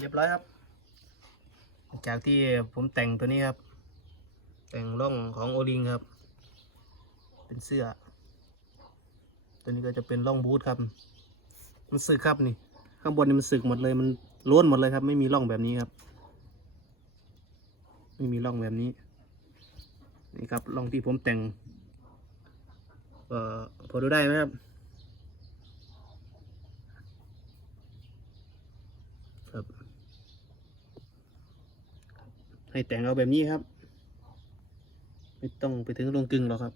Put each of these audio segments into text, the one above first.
เรียบร้อยครับ จากที่ผมแต่งตัวนี้ครับ แต่งร่องของโอลิงครับ เป็นเสื้อ ตัวนี้ก็จะเป็นร่องบูทครับ มันสึกครับนี่ ข้างบนนี่มันสึกหมดเลย มันล้วนหมดเลยครับ ไม่มีร่องแบบนี้ครับ ไม่มีร่องแบบนี้ นี่ครับร่องที่ผมแต่ง เอ่อพอดูได้ไหมครับ ครับ ให้แต่งเอาแบบนี้ครับ ไม่ต้องไปถึงลงกึ่งหรอกครับ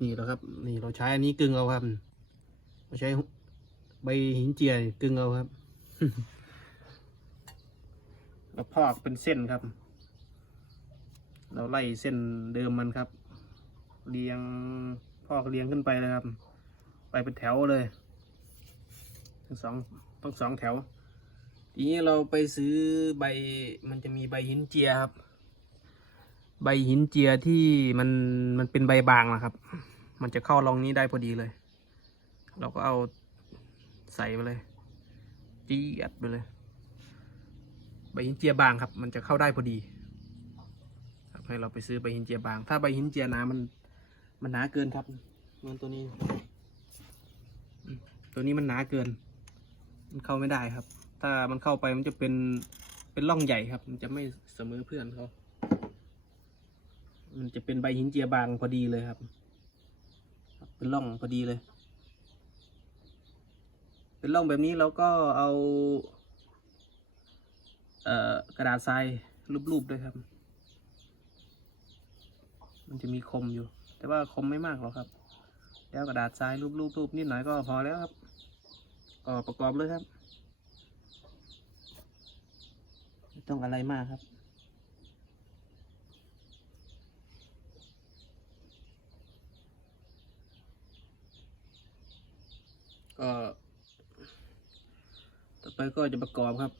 นี่แหละครับ นี่เราใช้อันนี้กึ่งเอาครับเราใช้ใบหินเจียกึ่งเอาครับเราพอกเป็นเส้นครับ เราไล่เส้นเดิมมันครับ เรียงพอกเรียงขึ้นไปเลยครับ ไปเป็นแถวเลย ทั้งสองต้องสองแถว ทีนี้เราไปซื้อใบมันจะมีใบหินเจียครับ ใบหินเจียที่มันมันเป็นใบบางนะครับ มันจะเข้าร่องนี้ได้พอดีเลย เราก็เอาใส่ไปเลยจี้อัดไปเลย ใบหินเจียบางครับ มันจะเข้าได้พอดีครับให้เราไปซื้อใบหินเจียบาง ถ้าใบหินเจียหนามันมันหนาเกินครับเหมันตัวนี้ ตัวนี้มันหนาเกิน มันเข้าไม่ได้ครับ ถ้ามันเข้าไปมันจะเป็นเป็นร่องใหญ่ครับ มันจะไม่เสมอเพื่อนเขา มันจะเป็นใบหินเจียบางพอดีเลยครับ เป็นร่องพอดีเลย เป็นร่องแบบนี้เราก็เอาเอ่อกระดาษทรายรูปๆด้วยครับ มันจะมีคมอยู่ แต่ว่าคมไม่มากหรอกครับ แล้วกระดาษทรายรูปๆๆนิดหน่อยก็พอแล้วครับ ก็ประกอบเลยครับ ไม่ต้องอะไรมากครับ ก็ ต่อไปก็จะประกอบครับ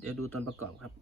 เดี๋ยวดูตอนประกอบครับ